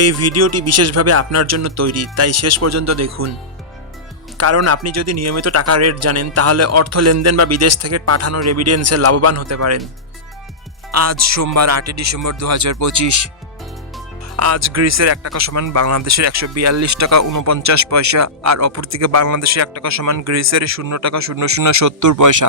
এই ভিডিওটি বিশেষভাবে আপনার জন্য তৈরি, তাই শেষ পর্যন্ত দেখুন। কারণ আপনি যদি নিয়মিত টাকা রেট জানেন, তাহলে অর্থ লেনদেন বা বিদেশ থেকে পাঠানো রেভিডেন্সে লাভবান হতে পারেন। আজ সোমবার আটই ডিসেম্বর দু হাজার পঁচিশ। আজ গ্রিসের এক টাকা সমান বাংলাদেশের একশো বিয়াল্লিশ টাকা উনপঞ্চাশ পয়সা, আর অপরদিকে বাংলাদেশের এক টাকা সমান গ্রিসের শূন্য টাকা শূন্য শূন্য সত্তর পয়সা।